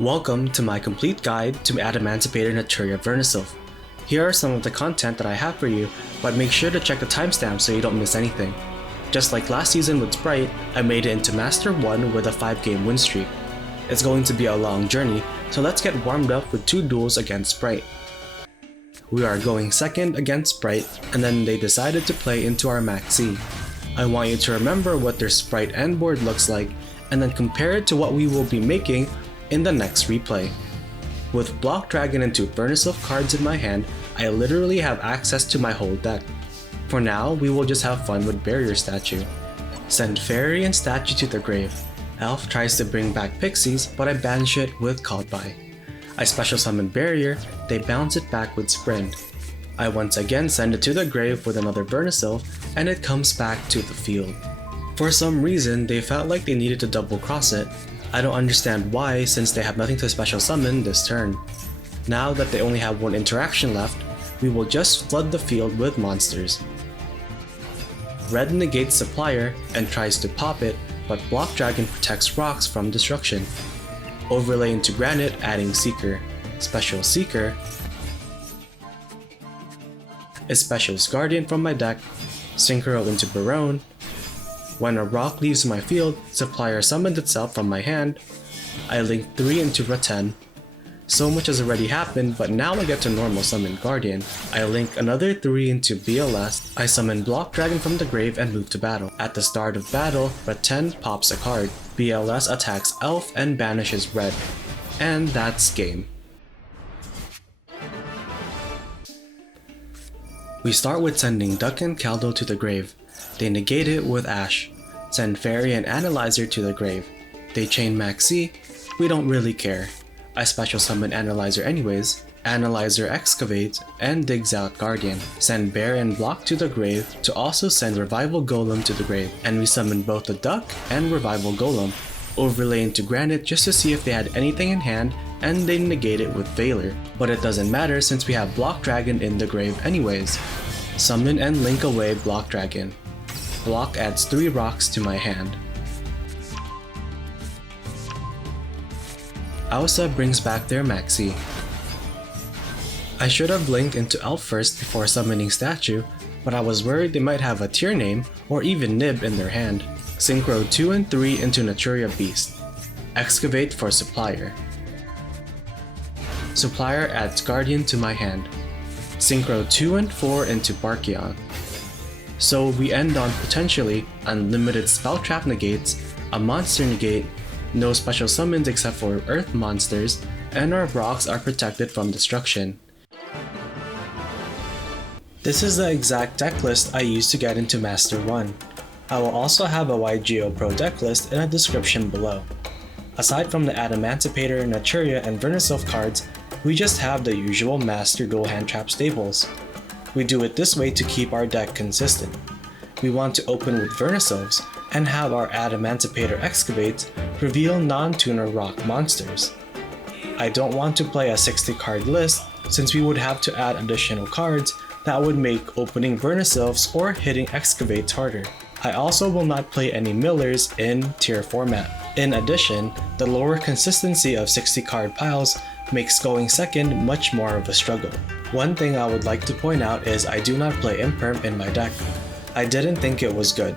Welcome to my complete guide to Adamancipator Naturia Vernuslyph. Here are some of the content that I have for you, but make sure to check the timestamp so you don't miss anything. Just like last season with Spright, I made it into Master 1 with a 5-game win streak. It's going to be a long journey, so let's get warmed up with 2 duels against Spright. We are going second against Spright, and then they decided to play into our Maxi. I want you to remember what their Spright end board looks like, and then compare it to what we will be making in the next replay. With Block Dragon and 2 Vernuslyph cards in my hand, I literally have access to my whole deck. For now, we will just have fun with Barrier Statue. Send Fairy and Statue to the grave. Elf tries to bring back Pixies, but I banish it with Called By. I special summon Barrier, they bounce it back with Sprint. I once again send it to the grave with another Vernuslyph, and it comes back to the field. For some reason, they felt like they needed to double cross it. I don't understand why, since they have nothing to special summon this turn. Now that they only have 1 interaction left, we will just flood the field with monsters. Red negates Supplier and tries to pop it, but Block Dragon protects rocks from destruction. Overlay into Granite, adding Seeker. Special Seeker. It specials Guardian from my deck, Synchro into Barone. When a rock leaves my field, Supplier summons itself from my hand. I link 3 into Rattan. So much has already happened, but now I get to normal summon Guardian. I link another 3 into BLS. I summon Block Dragon from the grave and move to battle. At the start of battle, Rattan pops a card. BLS attacks Elf and banishes Red. And that's game. We start with sending Duck and Caldo to the grave. They negate it with Ash. Send Fairy and Analyzer to the grave. They chain Maxi. We don't really care. I special summon Analyzer anyways. Analyzer excavates and digs out Guardian. Send Bear and Block to the grave to also send Revival Golem to the grave. And we summon both the Duck and Revival Golem. Overlay into Granite just to see if they had anything in hand, and they negate it with Veiler. But it doesn't matter since we have Block Dragon in the grave anyways. Summon and link away Block Dragon. Block adds 3 rocks to my hand. Ausa brings back their Maxi. I should have linked into Elf first before summoning Statue, but I was worried they might have a tier name or even Nib in their hand. Synchro 2 and 3 into Naturia Beast. Excavate for Supplier. Supplier adds Guardian to my hand. Synchro 2 and 4 into Barkion. So we end on potentially unlimited spell trap negates, a monster negate, no special summons except for earth monsters, and our rocks are protected from destruction. This is the exact deck list I used to get into Master 1. I will also have a YGO Pro deck list in a description below. Aside from the Adamancipator, Naturia, and Vernuslyph cards, we just have the usual Master Duel hand trap staples. We do it this way to keep our deck consistent. We want to open with Vernuslyphs and have our Adamancipator excavates reveal non-tuner rock monsters. I don't want to play a 60 card list since we would have to add additional cards that would make opening Vernuslyphs or hitting excavates harder. I also will not play any millers in tier format. In addition, the lower consistency of 60 card piles makes going second much more of a struggle. One thing I would like to point out is I do not play Imperm in my deck. I didn't think it was good.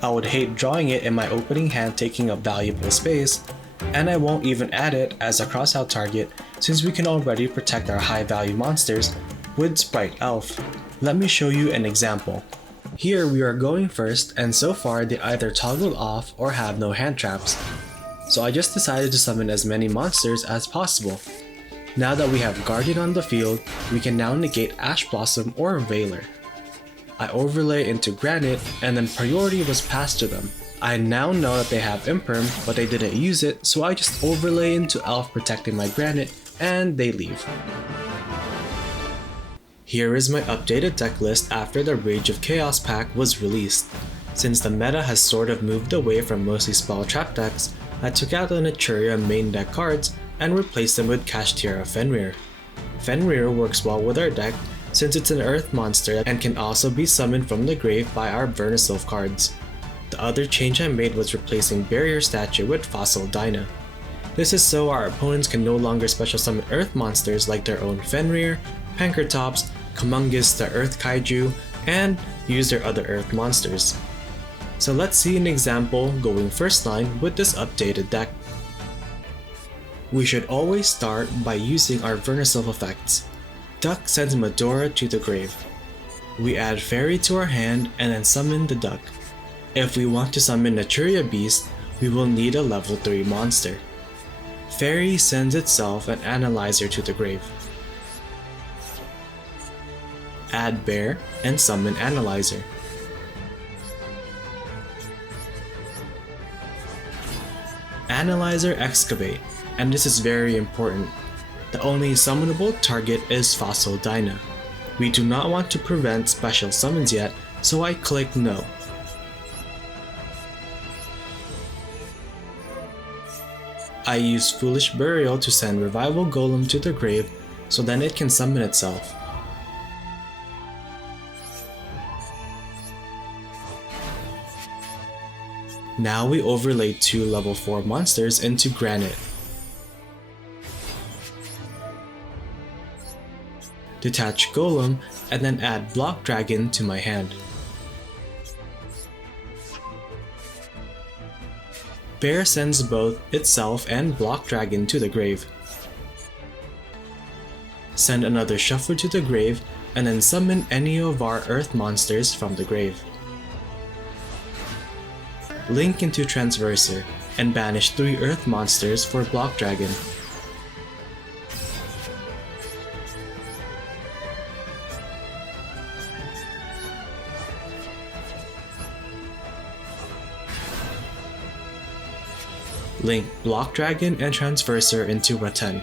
I would hate drawing it in my opening hand taking up valuable space, and I won't even add it as a crossout target since we can already protect our high value monsters with Spright Elf. Let me show you an example. Here we are going first, and so far they either toggled off or have no hand traps. So I just decided to summon as many monsters as possible. Now that we have Guardian on the field, we can now negate Ash Blossom or Veiler. I overlay into Granite, and then priority was passed to them. I now know that they have Imperm, but they didn't use it, so I just overlay into Elf protecting my Granite, and they leave. Here is my updated deck list after the Rage of Chaos pack was released. Since the meta has sort of moved away from mostly spell trap decks, I took out the Naturia main deck cards and replaced them with Kashtira Fenrir. Fenrir works well with our deck since it's an earth monster and can also be summoned from the grave by our Vernuslyph cards. The other change I made was replacing Barrier Statue with Fossil Dyna. This is so our opponents can no longer special summon earth monsters like their own Fenrir, Pankratops, Kumungus the Earth Kaiju, and use their other earth monsters. So let's see an example going first line with this updated deck. We should always start by using our Vernuslyph effects. Duck sends Medora to the grave. We add Fairy to our hand and then summon the duck. If we want to summon Naturia Beast, we will need a level 3 monster. Fairy sends itself an Analyzer to the grave. Add Bear and summon Analyzer. Analyzer Excavate, and this is very important. The only summonable target is Fossil Dyna. We do not want to prevent special summons yet, so I click No. I use Foolish Burial to send Revival Golem to the grave so then it can summon itself. Now we overlay 2 level 4 monsters into Granite. Detach Golem and then add Block Dragon to my hand. Bear sends both itself and Block Dragon to the grave. Send another Shuffler to the grave and then summon any of our earth monsters from the grave. Link into Transverser and banish 3 earth monsters for Block Dragon. Link Block Dragon and Transverser into Rattan.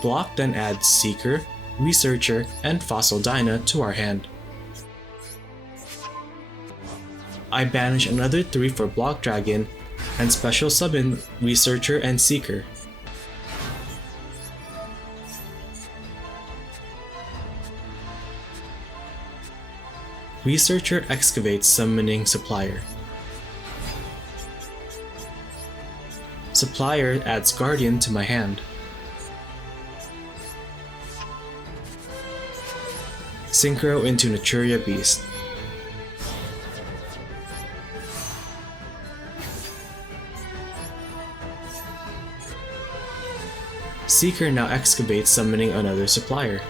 Block then adds Seeker, Researcher, and Fossil Dyna to our hand. I banish another 3 for Block Dragon and special summon Researcher and Seeker. Researcher excavates, summoning Supplier. Supplier adds Guardian to my hand. Synchro into Naturia Beast. Seeker now excavates, summoning another Supplier.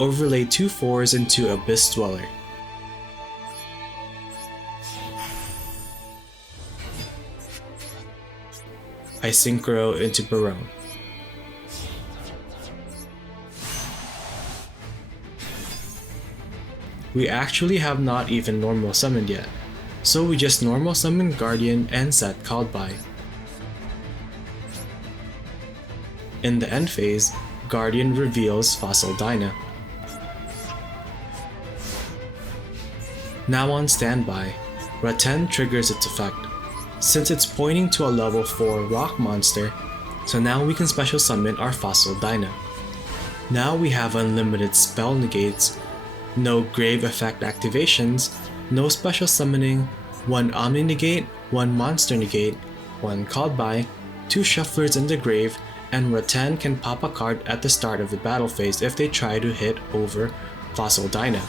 Overlay 2 4s into Abyss Dweller. I synchro into Barone. We actually have not even normal summoned yet, so we just normal summon Guardian and set Called By. In the end phase, Guardian reveals Fossil Dyna. Now on standby, Rattan triggers its effect. Since it's pointing to a level 4 rock monster, so now we can special summon our Fossil Dyna. Now we have unlimited spell negates, no grave effect activations, no special summoning, 1 Omni negate, 1 monster negate, 1 Called By, 2 Shufflers in the grave, and Rattan can pop a card at the start of the battle phase if they try to hit over Fossil Dyna.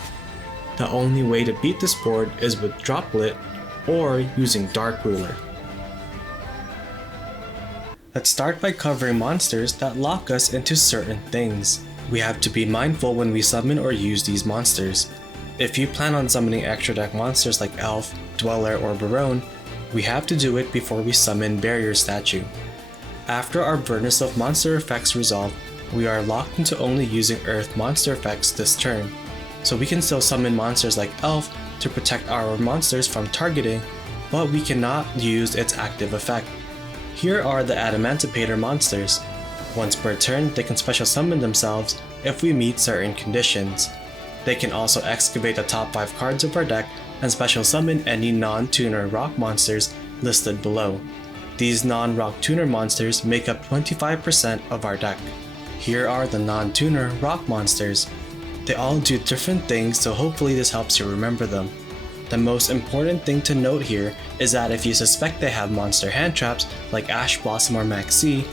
The only way to beat this board is with Droplet or using Dark Ruler. Let's start by covering monsters that lock us into certain things. We have to be mindful when we summon or use these monsters. If you plan on summoning extra deck monsters like Elf, Dweller, or Barone, we have to do it before we summon Barrier Statue. After our Vernuslyph monster effects resolve, we are locked into only using Earth monster effects this turn. So we can still summon monsters like Elf to protect our monsters from targeting, but we cannot use its active effect. Here are the Adamancipator monsters. Once per turn, they can special summon themselves if we meet certain conditions. They can also excavate the top 5 cards of our deck and special summon any non-tuner rock monsters listed below. These non-rock tuner monsters make up 25% of our deck. Here are the non-tuner rock monsters. They all do different things, so hopefully this helps you remember them. The most important thing to note here is that if you suspect they have monster hand traps like Ash Blossom or Maxi,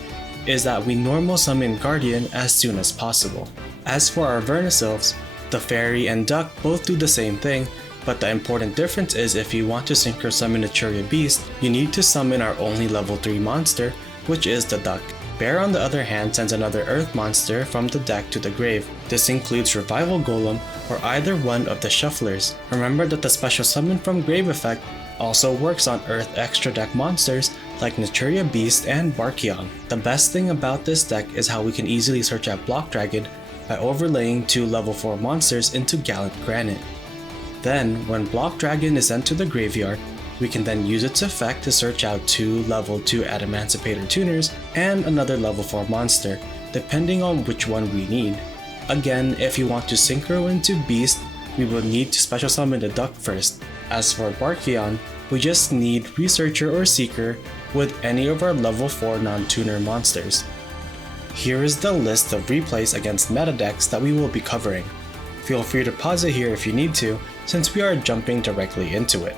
is that we normal summon Guardian as soon as possible. As for our Vernuslyphs, the Fairy and Duck both do the same thing, but the important difference is if you want to synchro summon Naturia Beast, you need to summon our only level 3 monster, which is the Duck. Bear on the other hand sends another Earth monster from the deck to the grave. This includes Revival Golem or either one of the Shufflers. Remember that the special summon from grave effect also works on Earth extra deck monsters like Naturia Beast and Barkion. The best thing about this deck is how we can easily search out Block Dragon by overlaying 2 level 4 monsters into Gallant Granite. Then, when Block Dragon is sent to the graveyard, we can then use its effect to search out 2 level 2 Adamancipator tuners and another level 4 monster, depending on which one we need. Again, if you want to synchro into Beast, we will need to special summon the Duck first. As for Barkion, we just need Researcher or Seeker with any of our level 4 non-tuner monsters. Here is the list of replays against meta decks that we will be covering. Feel free to pause it here if you need to, since we are jumping directly into it.